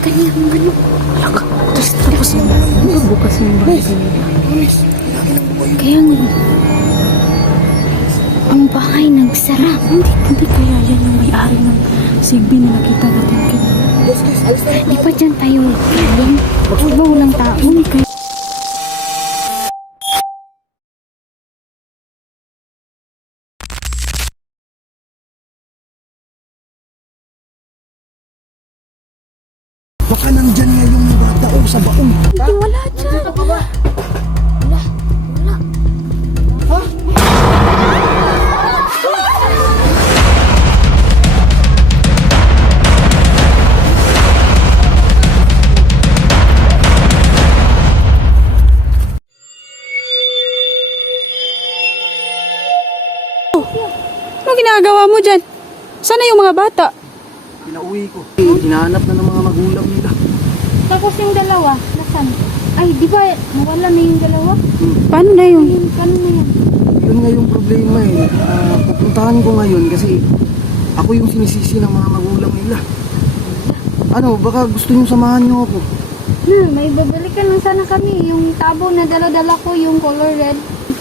kanyang ano. Alaka. Tapos bukas yung bahay kanina. Kaya nga, ang bahay nagsara. Hindi kaya yan yung may-ari ng Sigbi na nakita natin kanina. Di pa dyan tayo galing. Diba walang tao? Kaya Baka nandyan nga yung bata o sa baong. hindi, wala dyan. Dito ka ba? Wala. Ha? Ano ginagawa mo dyan? Sana yung mga bata? Pinauwi ko. Hinahanap na ng mga magulang nila. Tapos yung dalawa, nasan? Ay, di ba nawala na yung dalawa? Paano na yun? Paano na yan? Yun nga yung problema eh. Pupuntahan ko ngayon kasi ako yung sinisisi ng mga magulang nila. Ano, baka gusto nyo samahan nyo ako. May babalikan lang sana kami. Yung tabo na dala-dala ko, yung color red.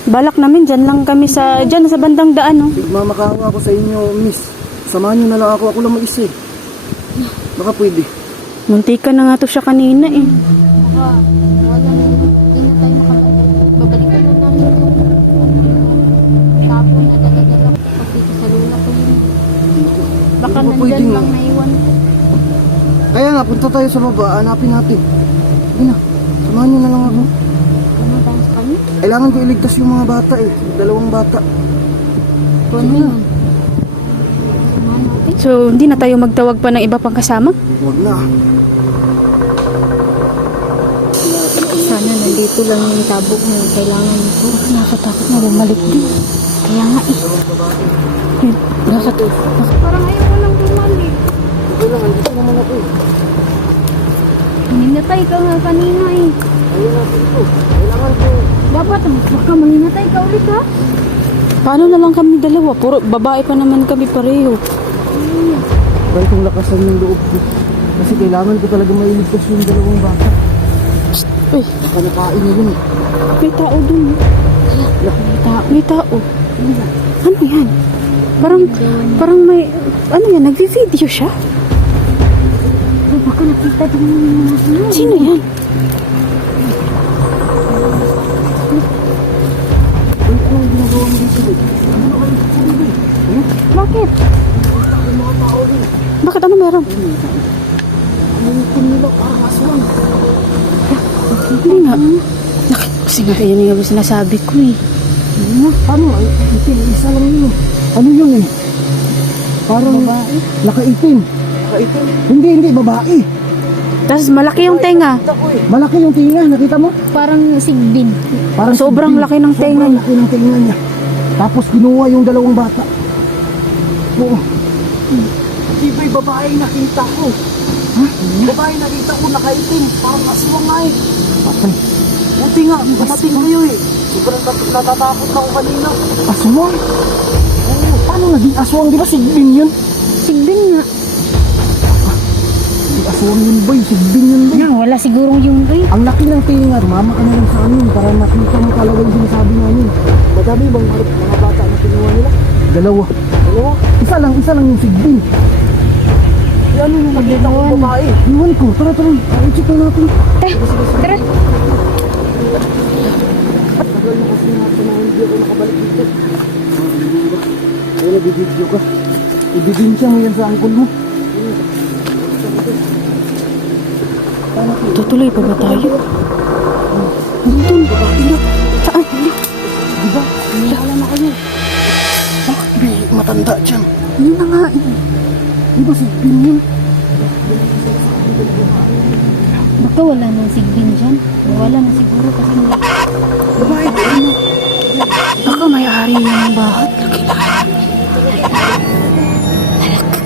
Balak namin, dyan lang kami sa bandang daan, no? Magmamakawa ako sa inyo, miss. Samahan nyo na lang ako. Ako lang mag-isa eh. Baka pwede. Muntika na nga to siya kanina, eh. Baka wala na, hindi na tayo makabalik. Babalikan lang namin yung tabo na dala-dala ko. Kasi sa lula ko yun. Baka Hindi pa nandyan pwedeng- lang naiwan ko. Kaya nga, punta tayo sa baba. Hanapin natin. Sige na. Samahan nyo na lang ako. Ano tayo sa kanya? Kailangan ko iligtas yung mga bata eh. Dalawang bata. Ano yun? Samahan natin. So, hindi na tayo magtawag pa ng iba pang kasama? Huwag na. Sana nandito lang yung tabo mo. Kailangan ito. Nakakatakot na bumalik din. Kaya nga eh. Parang ayaw mo lang bumalik. Okay lang, andito naman ako eh. Maninatay ka nga kanina eh. Ayun natin ito. Kailangan ko. Dapat baka maninatay ka ulit ha. Paano na lang kami dalawa? Puro babae pa naman kami pareho. Try kong lakasan yung loob ko. Kasi kailangan ko talaga mailigtas yung dalawang bata. Uy, Baka nakain na yun eh. may tao dun. May tao. Ano yan? Parang may, ano yan, nagvi-video siya? Baka nakita din yung mga Sino yan? Anong ginagawa mo dito eh? Bakit? Yung mga tao din. Bakit ano meron? Anong nila parang aswang. Hindi nga. Kasi nga, yun yung sinasabi ko eh. Paano? Itim, isa lang yun. Ano yun eh? Parang babae. Nakaitim. Nakaitim? Hindi, babae. Tapos malaki yung tenga. Malaki yung tinga, nakita mo? parang sigbin. Parang Sobrang sigbin. laki ng tenga Sobrang niya. laki ng tenga niya. Tapos kinuha yung dalawang bata. Oo. Di ba'y babae nakita ko? Ha? Babae nakita ko nakaitim. Parang aswang nga eh. Patay. Buti nga, dumating kayo eh. Sobrang natatakot ako kanina. Aswang? Oo. Paano naging aswang? Di ba sigbin yun? Sigbin nga. Di aswang yun ba? Sigbin yun ba? Wala sigurong yung bay. Ang laki ng tinga. Mama ka na rin sa amin para makita mo talaga yung sinasabi namin. Madami bang mga bata na kinuha nila? Dalawa. Isa lang yung sigbin. Ano yung nakita ko babae? Iwan ko. Tara. I-check na natin. Tara. Tagal na kasi natin na hindi ako nakabalik dito. Ayun, nabibidyo ka. Ibibintya mo yan sa angkol mo. Tutuloy pa ba tayo? Doon, babae na. Saan? Diba? Wala na kayo. Bakit may matanda dyan? Yun na nga eh. Diba sigbin yun? Baka wala nang sigbin dyan. Wala na siguro kasi Babae ba yun? Baka may-ari yung bahay.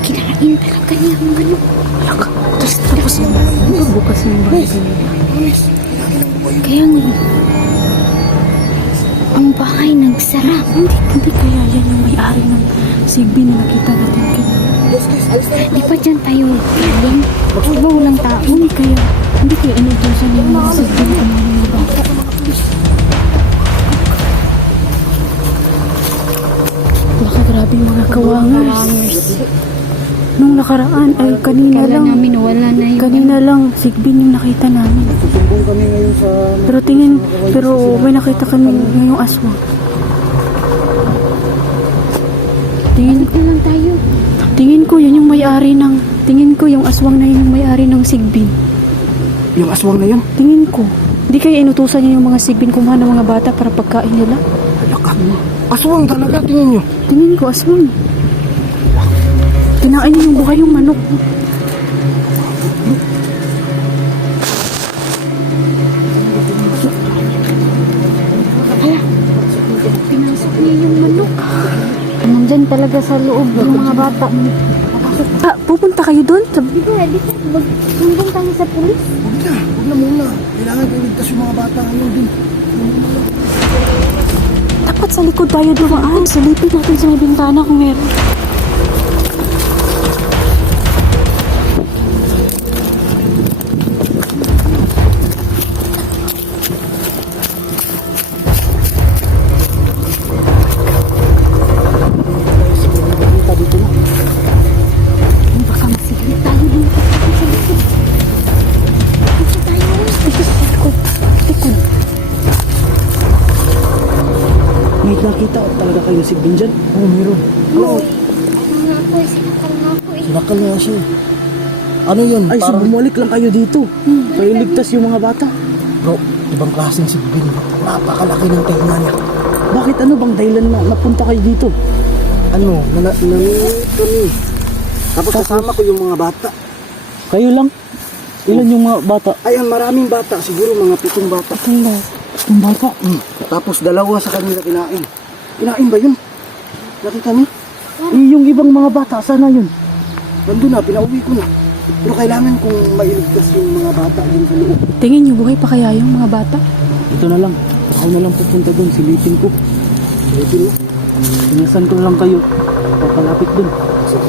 kinain talaga niya ang ano. Tapos bukas yung bahay kanina. Kaya nga, ang bahay nagsara. Hindi kaya yan yung may-ari ng Sigbi na nakita natin kanina. Di pa ba dyan tayo galing? Huwag ba walang tao? Hindi kayo inutusan yung mga sigbin ng mga bata. Baka grabe yung mga kawangers. Nung nakaraan ay kanina Kala lang. namin wala na yung Kanina lang sigbin yung nakita namin. Susumbong kami ngayon sa... Pero may nakita kami ngayong aswang. Tingin ko lang tayo. Tingin ko yun yung may-ari ng... Tingin ko yung aswang na yun yung may-ari ng sigbin. Yung aswang na yun? Tingin ko. Di kaya inutusan niya yung mga sigbin kumuha ng mga bata para pagkain nila? Halaka. Aswang talaga, tingin nyo. Tingin ko aswang. Kinain niya yung buhay yung manok. Pinasok niya yung manok. Nandyan talaga sa loob yung mga bata. Ah, pupunta kayo doon? Di ba, magsumbong tayo sa pulis? Huwag na muna. Kailangan ko iligtas yung mga bata ngayon din. Dapat sa likod tayo dumaan. Silipin natin sa may bintana kung meron. Baka masiglit tayo dito. Sa likod. Dito tayo. Ito sa likod. Likod. May nakita talaga kayo si Binjan? Oo, meron. Ano? Ano nga po, sinakal nga po eh. Sinakal nga siya. Ano yun? Ay, so bumalik lang kayo dito. Para iligtas yung mga bata. Bro, ibang klaseng si Bin. Napakalaki ng tenga niya. Bakit ano bang dahilan na napunta kayo dito? Ano, nanonood kami. Tapos kasama ko yung mga bata. Kayo lang? Ilan yung mga bata? Ayan, maraming bata. Siguro mga 7 bata. Yung bata? Tapos dalawa sa kanila kinain. Kinain ba yun? Nakita niyo? Yung ibang mga bata, sana yun? Nandun na, pinauwi ko na. Pero kailangan kong mailigtas yung mga bata din sa loob. Tingin niyo buhay pa kaya yung mga bata? Ito na lang. Ako na lang pupunta doon, silipin ko. Silipin mo. Pinasan ko na lang kayo. Papalapit doon. Sige,